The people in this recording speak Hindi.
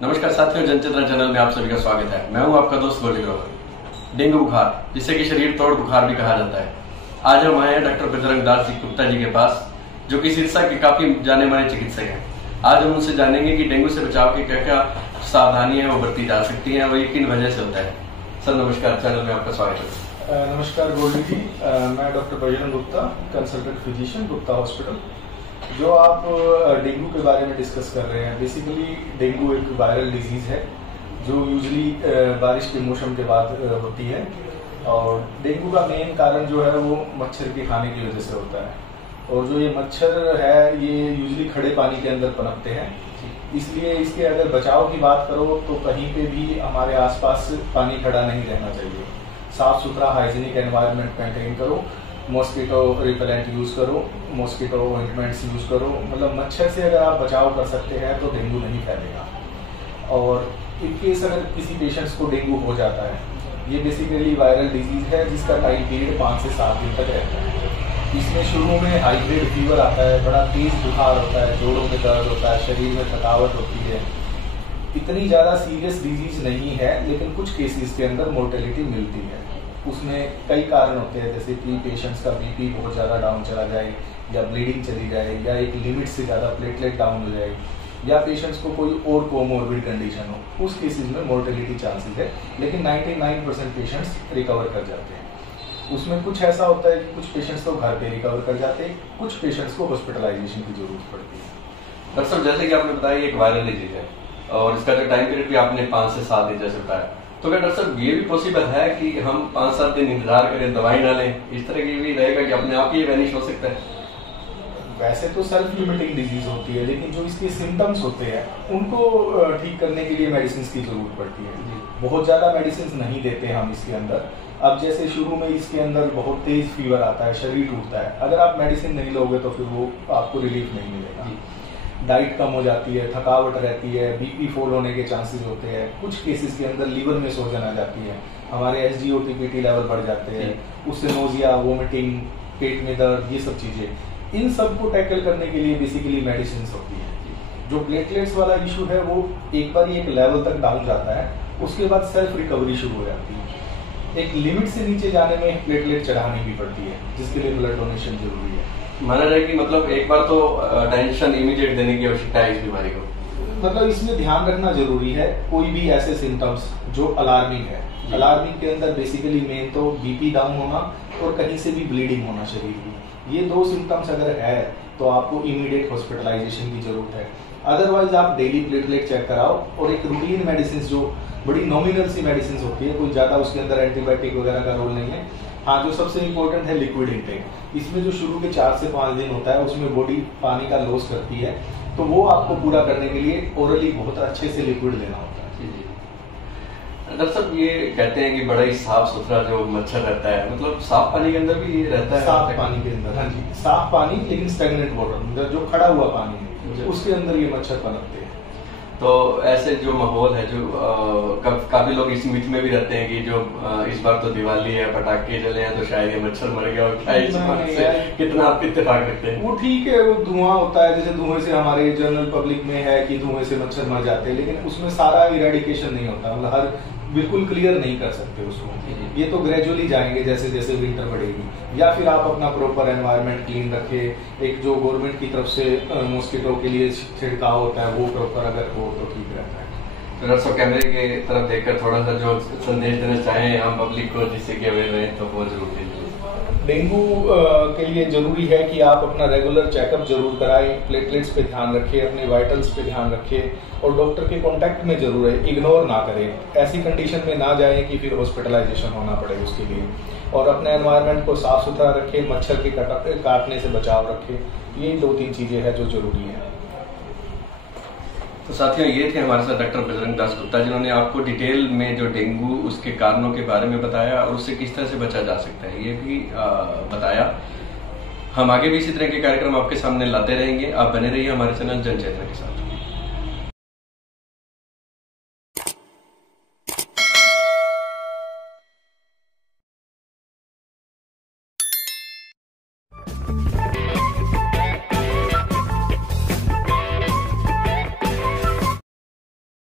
नमस्कार साथियों, जनचेतना चैनल में आप सभी का स्वागत है। मैं हूं आपका दोस्त गोल्डी ग्रोवर। डेंगू बुखार, जिसे कि शरीर तोड़ बुखार भी कहा जाता है। आज हम आए हैं डॉक्टर बजरंग दास जी गुप्ता जी के पास, जो कि सिरसा के काफी जाने माने चिकित्सक हैं। आज हम उनसे जानेंगे कि डेंगू से बचाव की क्या क्या सावधानियां वो बरती जा सकती हैं और ये किन वजह से होता है। सर नमस्कार, चैनल में आपका स्वागत है। नमस्कार गोल्डी जी, मैं doctor Bajrang Gupta, consultant physician, Gupta hospital. जो आप डेंगू के बारे में डिस्कस कर रहे हैं, बेसिकली डेंगू एक वायरल डिजीज है जो यूजली बारिश के मौसम के बाद होती है। और डेंगू का मेन कारण जो है वो मच्छर के खाने की वजह से होता है। और जो ये मच्छर है ये यूजली खड़े पानी के अंदर पनपते हैं, इसलिए इसके अगर बचाव की बात करो तो कहीं पे भी हमारे आसपास पानी खड़ा नहीं रहना चाहिए। साफ सुथरा हाइजीनिक एनवायरनमेंट मेंटेन करो, मॉस्किटो रिपेलेंट यूज करो, मॉस्किटो ऑइंटमेंट्स यूज करो। मतलब मच्छर से अगर आप बचाव कर सकते हैं तो डेंगू नहीं फैलेगा। और इन केस अगर किसी पेशेंट्स को डेंगू हो जाता है, ये बेसिकली वायरल डिजीज है जिसका टाइम पीरियड 5 से 7 दिन तक रहता है। इसमें शुरू में हाई ग्रेड फीवर आता है, बड़ा तेज बुखार होता है, जोड़ों में दर्द होता है, शरीर में थकावट होती है। इतनी ज़्यादा सीरियस डिजीज नहीं है, लेकिन कुछ केसेस के अंदर मोर्टेलिटी मिलती है। उसमें कई कारण होते हैं, जैसे कि पेशेंट्स का बीपी बहुत ज़्यादा डाउन चला जाए, या ब्लीडिंग चली जाए, या एक लिमिट से ज़्यादा प्लेटलेट डाउन हो जाए, या पेशेंट्स को कोई और कोमोर्बिड कंडीशन हो। उस केसेस में मोर्टेलिटी चांसेस है, लेकिन 99% पेशेंट्स रिकवर कर जाते हैं। उसमें कुछ ऐसा होता है कि कुछ पेशेंट्स तो घर पे रिकवर कर जाते हैं, कुछ पेशेंट्स को हॉस्पिटलाइजेशन की जरूरत पड़ती है। डॉक्टर साहब, जैसे कि आपने बताया एक वायरल डिजीज है और इसका जो टाइम पीरियड भी आपने 5 से 7 दिन जैसे बताया, तो क्या डॉक्टर साहब ये भी पॉसिबल है कि हम 5-7 दिन इंतजार करें, दवाई ना लें, इस तरह की भी रहेगा कि अपने आप ही वैनिश हो सकता है? वैसे तो सेल्फ लिमिटिंग डिजीज होती है, लेकिन जो इसके सिम्टम्स होते हैं उनको ठीक करने के लिए मेडिसिन की जरूरत पड़ती है। बहुत ज्यादा मेडिसिन नहीं देते हम इसके अंदर। अब जैसे शुरू में इसके अंदर बहुत तेज फीवर आता है, शरीर टूटता है, अगर आप मेडिसिन नहीं लोगे तो फिर वो आपको रिलीफ नहीं मिलेगा। डाइट कम हो जाती है, थकावट रहती है, बीपी फॉल होने के चांसेस होते हैं। कुछ केसेस के अंदर लीवर में सोजन आ जाती है, हमारे SGOT-PT लेवल बढ़ जाते हैं, उससे नोजिया, वोमिटिंग, पेट में दर्द, ये सब चीजें। इन सब को टैकल करने के लिए बेसिकली मेडिसिन होती है। जो प्लेटलेट्स वाला इशू है वो एक बार एक लेवल तक डाउन जाता है, उसके बाद सेल्फ रिकवरी शुरू हो जाती है। एक लिमिट से नीचे जाने में प्लेटलेट चढ़ानी भी पड़ती है, जिसके लिए ब्लड डोनेशन जरूरी है। माना जाए कि मतलब एक बार तो टेंशन इमीडिएट देने की आवश्यकता है इस बीमारी को। मतलब इसमें ध्यान रखना जरूरी है, कोई भी ऐसे सिम्टम्स जो अलार्मिंग है। अलार्मिंग के अंदर बेसिकली मेन तो बीपी डाउन होना और कहीं से भी ब्लीडिंग होना शरीर की। ये 2 सिम्टम्स अगर है तो आपको इमीडिएट हॉस्पिटलाइजेशन की जरूरत है। अदरवाइज आप डेली प्लेटलेट चेक कराओ और एक रूटीन मेडिसिन जो बड़ी नॉमिनल सी मेडिसिन होती है, कोई ज्यादा उसके अंदर एंटीबायोटिक वगैरह का रोल नहीं है। हाँ, जो सबसे इम्पोर्टेंट है लिक्विड इंटेक। इसमें जो शुरू के 4 से 5 दिन होता है उसमें बॉडी पानी का लॉस करती है, तो वो आपको पूरा करने के लिए ओरली बहुत अच्छे से लिक्विड लेना होता है। डॉक्टर साहब ये कहते हैं कि बड़ा ही साफ सुथरा जो मच्छर रहता है, मतलब साफ पानी के अंदर भी रहता है? साफ पानी के अंदर, हाँ जी, साफ पानी, लेकिन स्टेगनेंट वाटर, जो खड़ा हुआ पानी है उसके अंदर ये मच्छर पनपते हैं। तो ऐसे जो माहौल है, जो काफी लोग इस मिथ में भी रहते हैं कि जो इस बार तो दिवाली है, पटाखे चले हैं तो शायद ये मच्छर मर गया, और क्या इस बात से कितना आप इत्तेफाक रखते हैं? वो ठीक है, वो धुआं होता है, जैसे धुएं से हमारे जनरल पब्लिक में है कि धुएं से मच्छर मर जाते हैं, लेकिन उसमें सारा इरेडिकेशन नहीं होता। मतलब हर बिल्कुल क्लियर नहीं कर सकते उसको। ये तो ग्रेजुअली जाएंगे जैसे जैसे विंटर बढ़ेगी। या फिर आप अपना प्रॉपर एनवायरनमेंट क्लीन रखें, एक जो गवर्नमेंट की तरफ से मॉस्किटो के लिए छिड़काव होता है वो प्रॉपर अगर हो तो ठीक रहता है। तो डॉक्टर साहब कैमरे के तरफ देखकर थोड़ा सा जो संदेश देना चाहें हम पब्लिक को जिससे कि अवेयर रहे, तो वो जरूर दीजिए। डेंगू के लिए जरूरी है कि आप अपना रेगुलर चेकअप जरूर कराएं, प्लेटलेट्स पे ध्यान रखें, अपने वाइटल्स पे ध्यान रखें और डॉक्टर के कांटेक्ट में जरूर है, इग्नोर ना करें। ऐसी कंडीशन में ना जाएं कि फिर हॉस्पिटलाइजेशन होना पड़े उसके लिए। और अपने एनवायरनमेंट को साफ सुथरा रखें, मच्छर के काटने से बचाव रखें। ये 2-3 चीजें हैं जो जरूरी है। तो साथियों, ये थे हमारे साथ डॉक्टर बजरंग दास गुप्ता, जिन्होंने आपको डिटेल में जो डेंगू उसके कारणों के बारे में बताया और उससे किस तरह से बचा जा सकता है ये भी बताया। हम आगे भी इसी तरह के कार्यक्रम आपके सामने लाते रहेंगे। आप बने रहिए हमारे चैनल जनचेतना के साथ।